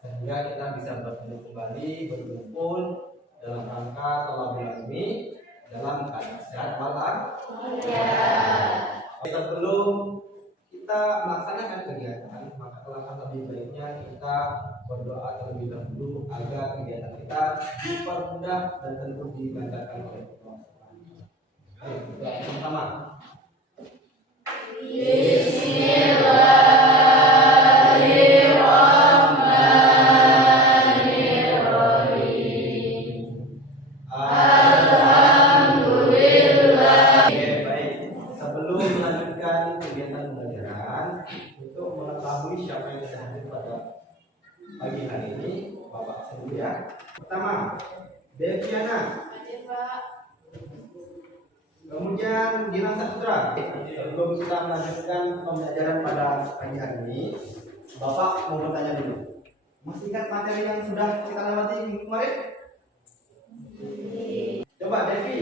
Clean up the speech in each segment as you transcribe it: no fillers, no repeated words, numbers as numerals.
sehingga kita bisa bertemu kembali, berkumpul dalam rangka silaturahmi dalam keadaan sehat walafiat. Sebelum kita melaksanakan kegiatan, maka alangkah lebih baiknya kita berdoa terlebih dahulu agar kegiatan kita dipermudah dan tentu dilancarkan oleh Allah. Oke, sama-sama. Pagi hari ini Bapak sendiri ya. Pertama, Deviana. Kemudian Gilang Saputra. Sebelum kita melanjutkan pembelajaran pada pagi hari ini, Bapak mau bertanya dulu. Masih ingat materi yang sudah kita lewati minggu kemarin? Coba Devi.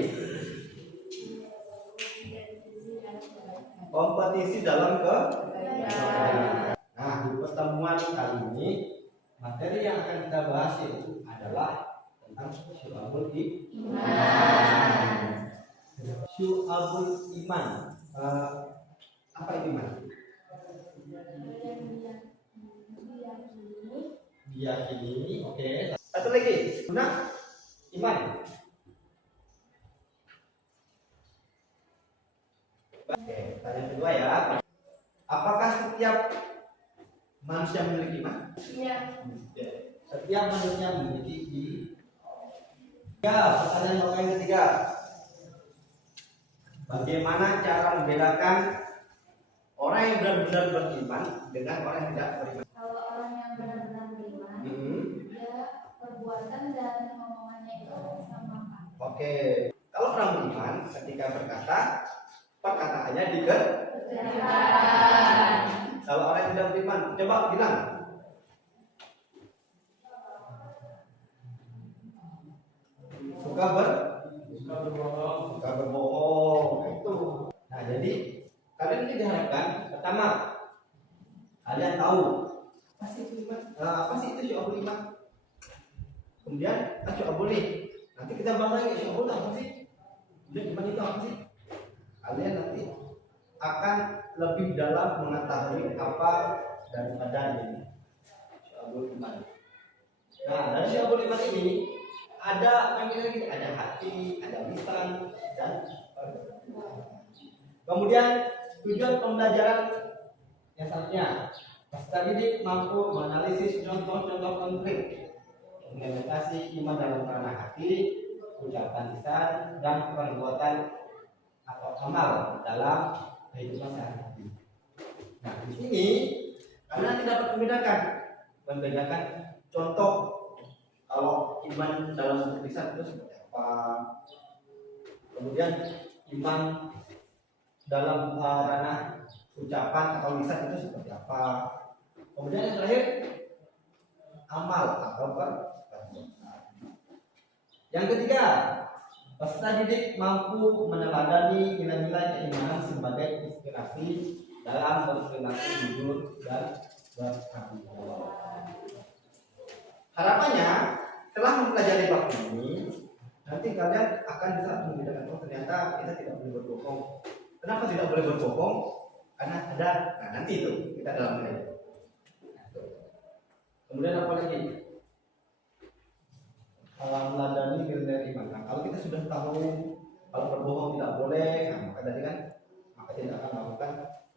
Kompetisi dalam kebaikan. Nah, di pertemuan kali ini materi yang akan kita bahas itu adalah tentang syu'abul iman. Syu'abul iman. Apa itu iman? Diyakini. Oke. Satu lagi. Nah, iman. Oke, pertanyaan kedua ya. Apakah setiap manusia memiliki iman? Iya. Setiap manusia memiliki iman. Ya, pertanyaan Bapak yang ketiga. Bagaimana cara membedakan orang yang benar-benar beriman dengan orang yang tidak beriman? Kalau orang yang benar-benar beriman, dia perbuatan dan omongannya itu sama. Oke. Kalau orang beriman ketika berkata, perkataannya dikerjakan. Kalau orang yang tidak beriman, coba bilang. Suka berbohong. Itu. Nah, jadi kalian ini diharapkan pertama kalian tahu apa sih itu iman? Apa sih itu syu'abul iman? Kemudian syu'abul nih. Nanti kita bahas lagi syu'abul apa sih? Kemudian iman itu apa sih? Kalian nanti akan lebih dalam mengetahui apa daripada ini syu'abul iman. Nah, dari syu'abul iman ini ada panggilan kita, ada hati, ada lisan, dan kemudian tujuan pembelajaran yang selanjutnya, peserta didik mampu menganalisis contoh-contoh konkret implementasi iman dalam ranah hati, ucapan lisan, dan perbuatan atau amal dalam kehidupan sehari-hari. Nah, di sini kalian tidak dapat membedakan contoh kalau iman dalam bentuk lisan itu seperti apa, kemudian iman dalam ranah ucapan atau lisan itu seperti apa, kemudian yang terakhir amal atau perbuatan. Yang ketiga, peserta didik mampu meneladani nilai-nilai keimanan sebagai inspirasi dalam berperilaku jujur dan bertanggung jawab. Harapannya setelah mempelajari bab ini, nanti kalian akan bisa membedakan, oh ternyata kita tidak boleh berbohong. Kenapa tidak boleh berbohong? Karena ada, nah nanti itu kita dalam ini. Kemudian apa lagi? Meladani nilai iman. Nah, kalau kita sudah tahu kalau berbohong tidak boleh, nah, maka tadi kan maka tidak akan melakukan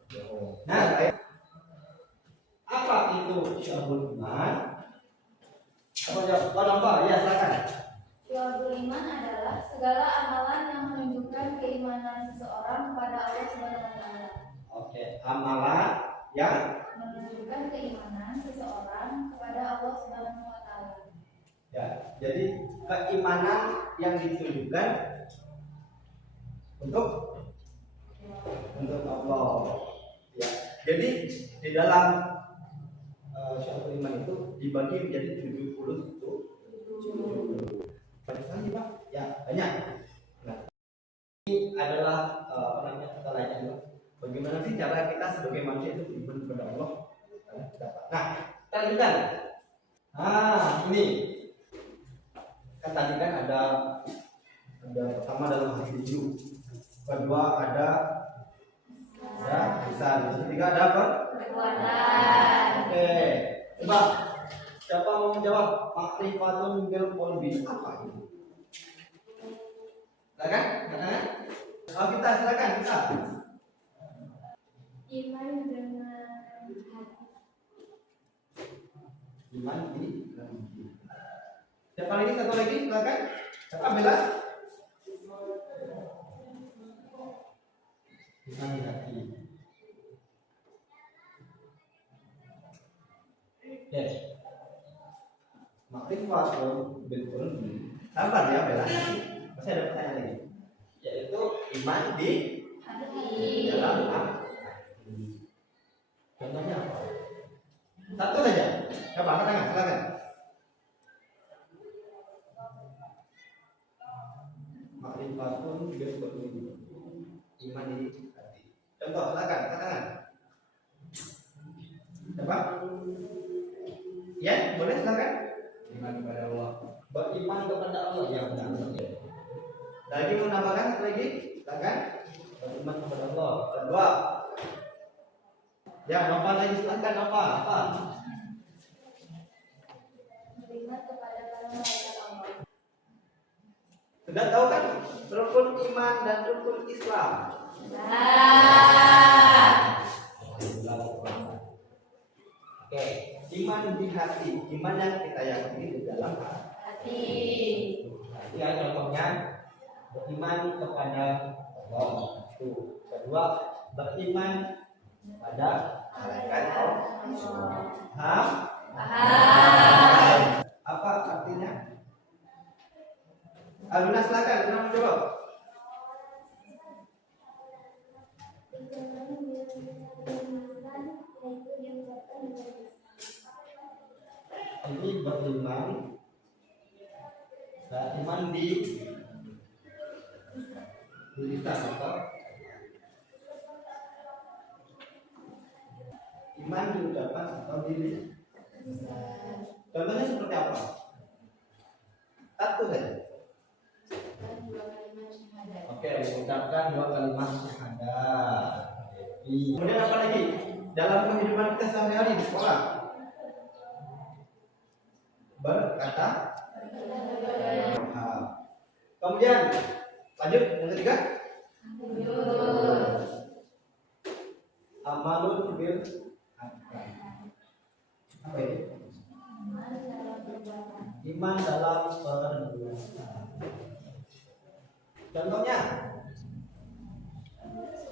berbohong. Nah, apa itu syu'abul iman? Apa jawab? Ya, silakan. Syu'abul iman adalah segala amalan yang menunjukkan keimanan seseorang kepada Allah Subhanahu wa taala. Oke, amalan yang menunjukkan keimanan seseorang kepada Allah Subhanahu wa taala. Ya, jadi keimanan yang ditunjukkan untuk Allah. Ya, jadi di dalam syu'abul iman itu dibagi menjadi 70 itu. Banyak sekali Pak. Ya, banyak. Nah, ini adalah kata lainnya. Bagaimana sih cara kita sebagai manusia itu beriman kepada Allah? Nah, cara lanjutkan. Nah, ini kan tadi kan ada pertama dalam hati tujuh, kedua ada lisan, yang ketiga ada apa? Perbuatan. Oke, coba siapa mau menjawab makrifatun bil qalbi apa itu? Silakan, katakan. Oh, kita silakan kita. Iman dengan hati. Iman di siapa lagi? Satu lagi, silakan. Siapa Bella? Iman di hati. Yes. Makrifatun bil qalbi. Sabar ya Bella. Masih ada pertanyaan lagi. Yaitu iman di dalam hati. Contohnya apa? Satu saja. Coba angkat tangan, silakan. Makrifatun bil qalbi. Iman di hati. Contoh, silakan, angkat tangan. Coba. Ya, boleh silakan. Iman kepada Allah. Beriman kepada Allah ya benar. Lagi mau nambahkan satu lagi, silakan. Beriman kepada Allah. Kedua. Ya, apa lagi silakan apa? Beriman kepada para malaikat Allah. Sudah tahu kan rukun iman dan rukun Islam? Oke, iman di hati, iman yang kita yakini di dalam hati. Ya, contohnya beriman kepada Allah. Itu. Kedua, beriman pada malaikat Allah. Paham? Apa artinya? Aluna silakan, Aluna menjawab. Ini beriman dan iman di lisan atau iman diucapkan atau di lisan. Contohnya seperti apa? Satu saja. Oke, mengucapkan 2 kalimat syahadat. Kemudian apa lagi? Dalam kehidupan kita sehari-hari di sekolah. Berkata. Kemudian lanjut yang ketiga. Amalun bil arkan. Apa ini? Iman dalam perbuatan. Contohnya?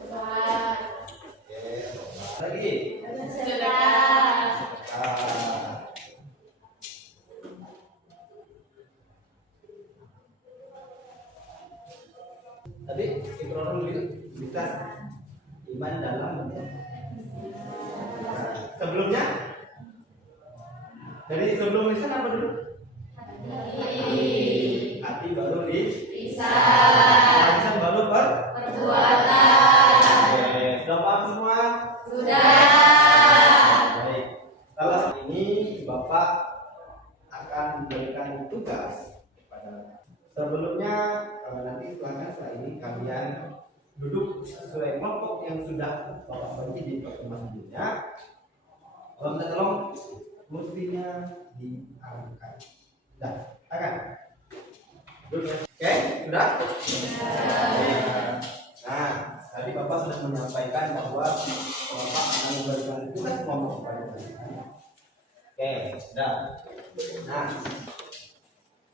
Oke, lagi. Tadi ikrar dulu bisa iman dalam sebelumnya dari sebelum lisan apa dulu? Hati baru lisan baru Perbuatan. Oke, sudah paham semua? Sudah. Baik. Setelah ini Bapak akan memberikan tugas kepada sebelumnya nanti setelah ini kalian duduk sesuai kelompok yang sudah Bapak bagi di pertemuan sebelumnya. Kalau minta tolong mestinya diarahkan. Dah, akan. Oke, sudah? Nah, tadi Bapak sudah menyampaikan bahwa Bapak akan memberikan tugas kelompok kepada kalian. Oke, sudah. Nah,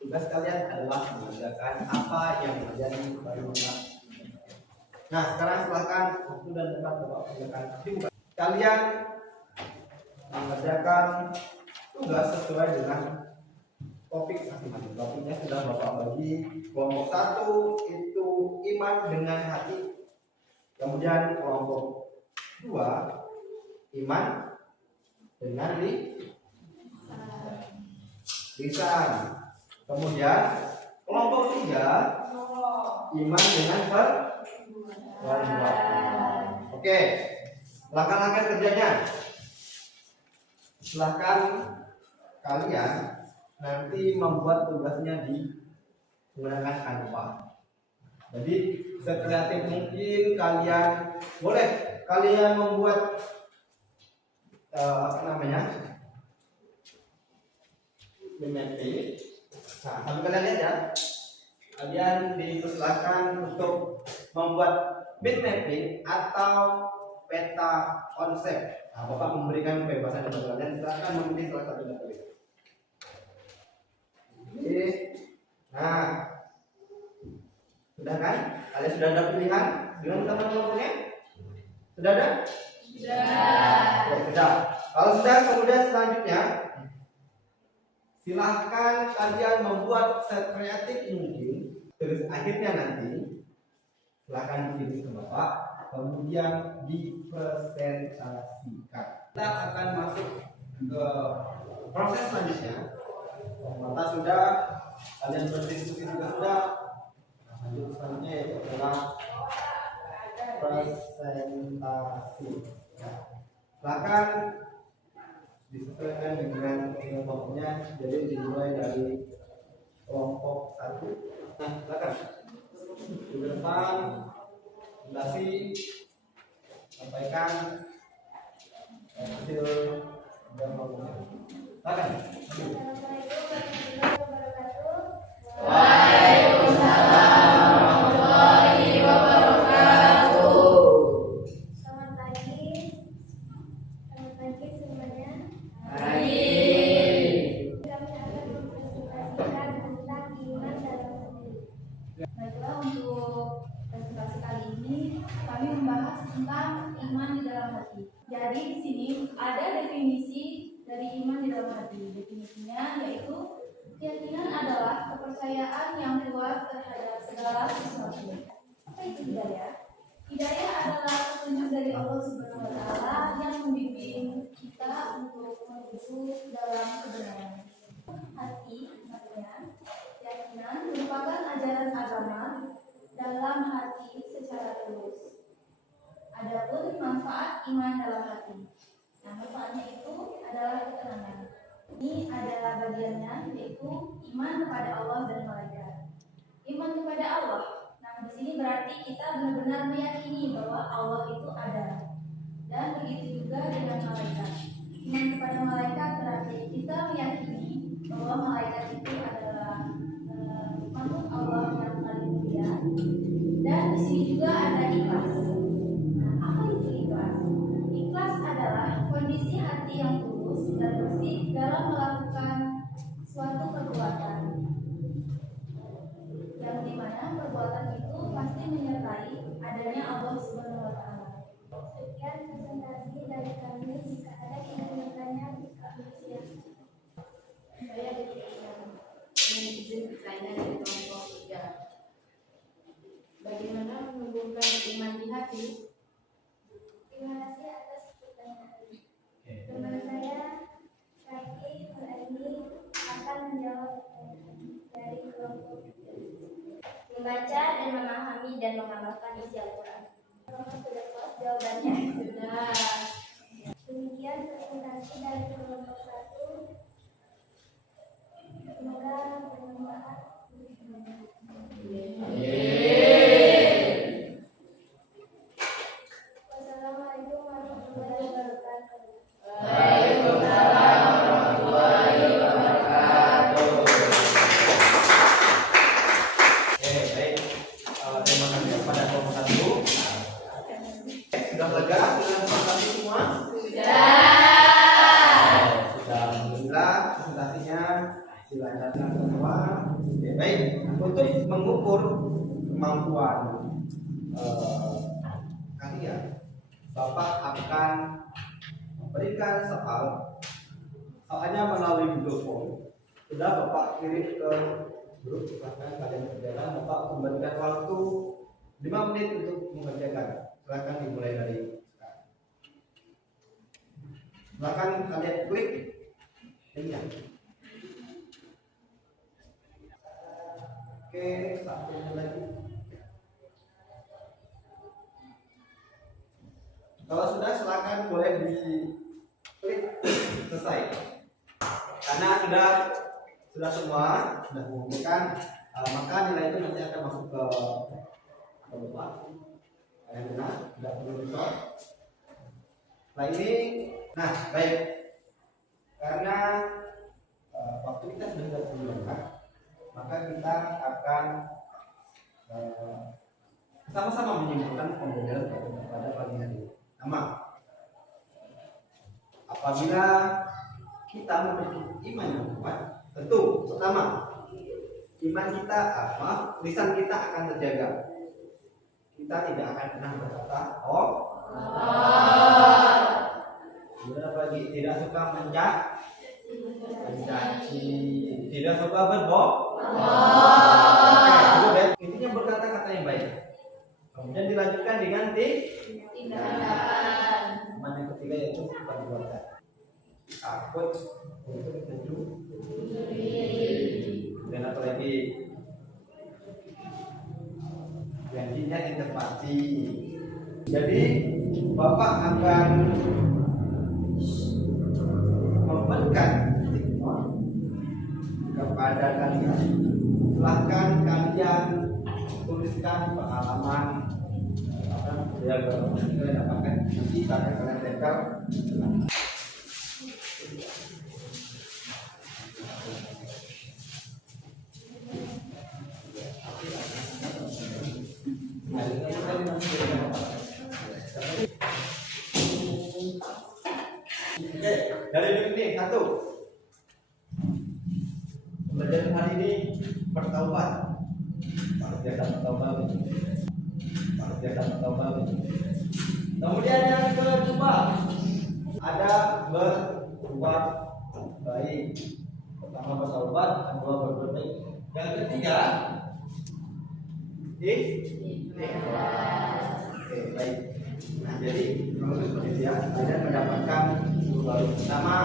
tugas kalian adalah mengerjakan apa yang menjadi kewajiban. Nah, sekarang silakan waktu dan tempat Bapak kerjakan. Kalian mengerjakan tugas sesuai dengan topik masing-masing. Topiknya sudah Bapak bagi. Kelompok 1 itu iman dengan hati. Kemudian kelompok 2 iman dengan lisan. Kemudian kelompok 3 iman dengan perbuatan. Oke, langkah-langkah kerjanya. silahkan kalian nanti membuat tugasnya di menggunakan Canva. Jadi sekreatif mungkin kalian membuat BMP. Nah, kalau kalian lihat ya, kalian dipersilakan untuk membuat bit mapping atau peta konsep. Nah, Bapak memberikan kebebasan kepada kalian, silakan memilih salah satu metode. Oke. Nah, sudah kan? Kalian sudah ada pilihan dengan teman-temannya? Sudah ada? Sudah. Oke, sudah. Kalau sudah, kemudian selanjutnya silahkan kalian membuat sekreatif mungkin. Terus akhirnya nanti silahkan kirim ke Bapak, kemudian dipresentasikan. Kita akan masuk ke proses selanjutnya. Bapak sudah, kalian berdiskusi juga sudah. Lanjut selanjutnya yaitu adalah presentasi. Silahkan disesuaikan dengan kelompoknya, jadi dimulai dari kelompok 1. Nah, silakan di depan presentasi, sampaikan hasil dan kelompoknya. Silakan. Baiklah, untuk presentasi kali ini kami membahas tentang iman di dalam hati. Jadi di sini ada definisi dari iman di dalam hati. Definisinya yaitu keyakinan adalah kepercayaan yang kuat terhadap segala sesuatu. Apa itu hidayah? Hidayah adalah petunjuk dari Allah Subhanahu wa Ta'ala yang membimbing kita untuk menuju dalam kebenaran. Hati, maksudnya keyakinan merupakan ajaran agama dalam hati secara tulus. Adapun manfaat iman dalam hati. Nah, manfaatnya itu adalah ketenangan. Ini adalah bagiannya, yaitu iman kepada Allah dan malaikat. Iman kepada Allah. Nah, di sini berarti kita benar-benar meyakini bahwa Allah itu ada. Dan begitu juga dengan malaikat. Iman kepada malaikat berarti kita meyakini bahwa malaikat itu adalah makhluk Allah yang paling mulia. Dan di sini juga ada ikhlas. Nah, apa itu ikhlas? Ikhlas adalah kondisi hati yang tulus dan bersih dalam melakukan suatu perbuatan, yang dimana perbuatan itu pasti menyertai adanya Allah Subhanahu wa Ta'ala. Sekian presentasi dari kami. Jika ada yang bertanya, bisa saya ingin izin bertanya dari kelompok 3. Bagaimana menumbuhkan iman di hati? Terima kasih atas pertanyaan. Teman saya, Raiki Muraini, akan menjawab pertanyaan dari kelompok 3. Membaca dan memahami dan mengamalkan isi Al-Quran. Kamu sudah puas jawabannya? Sudah. Demikian presentasi dari kelompok 1. Semoga bermanfaat. Wassalamualaikum warahmatullahi wabarakatuh. Waalaikumsalam warahmatullahi wabarakatuh. Baik. Terima kasih kepada kelompok 1. Sudah lega dengan presentasi semua? Sudah. Alhamdulillah presentasinya dilancarkan semua. Baik. Untuk mengukur kemampuan kalian, Bapak akan memberikan soalnya melalui Google Form. Sudah Bapak kirim ke grup, silahkan kalian kerjakan. Bapak memberikan waktu 5 menit untuk mengerjakan. Silahkan dimulai dari sekarang. Silahkan kalian klik linknya. Oke, satu lagi. Kalau sudah, silakan boleh di klik selesai. karena sudah semua sudah mengumpulkan, maka nilai itu nanti akan masuk ke Bapak. Kalian benar, tidak perlu risau. Setelah ini, nah baik, karena waktu kita sudah tidak terlalu, maka kita akan sama-sama menyimpulkan pembelajaran pada pagi hari. Nama, apabila kita memiliki iman yang kuat, tentu pertama iman kita lisan kita akan terjaga. Kita tidak akan pernah berkata tidak suka mencaci, tidak suka berbohong. Intinya berkata-kata yang baik. Kemudian dilanjutkan dengan tindakan. Iman yang ketiga yaitu perbuatan. Takut untuk mencuri. Dan apa lagi? Janjinya ditepati. Jadi Bapak akan memberikan kepada kalian. Silahkan kalian tuliskan pengalaman yang kalian dapatkan di sana kalian tempel. Dari ini satu, pelajaran hari ini bertaubat. Kemudian yang kedua ada berbuat baik. Pertama bertaubat, kedua berbuat baik. Yang ketiga oke, baik. Nah, jadi menurut penelitian kalian mendapatkan baru pertama.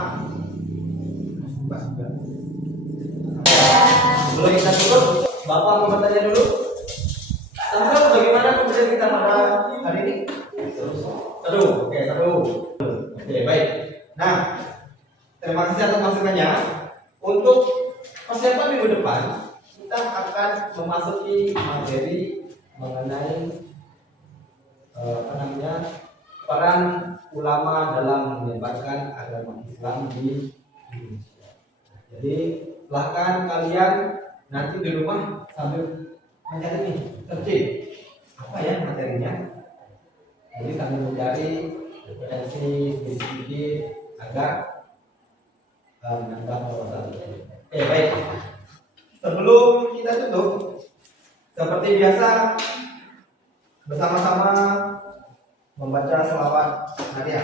Sebelum kita tutup, Bapak mau bertanya dulu. Tentang bagaimana kemudian kita pada hari ini? Seru. Oke, baik. Nah, terima kasih atas masukannya. Untuk persiapan minggu depan, kita akan memasuki materi mengenai peran ulama dalam menyebarkan agama Islam di Indonesia. Jadi silahkan kalian nanti di rumah sambil mencari nih, searching apa ya materinya. Jadi sambil mencari referensi sedikit agar menambah wawasan. Baik. Sebelum kita tutup, seperti biasa bersama-sama membaca selawat Nabi.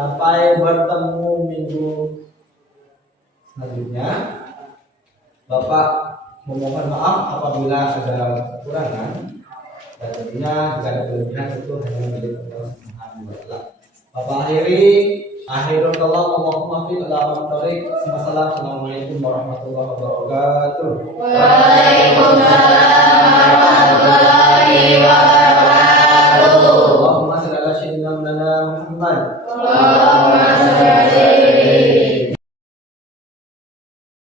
Sampai bertemu minggu selanjutnya. Bapak memohon maaf apabila ada kekurangan, dan tentunya jika ada kelebihan itu hanya milik Allah Subhanahu wa Ta'ala. Bapak akhirul kalam, Allahumma fi alamat tarik. Assalamualaikum warahmatullahi wabarakatuh. Waalaikumsalam warahmatullahi wabarakatuh.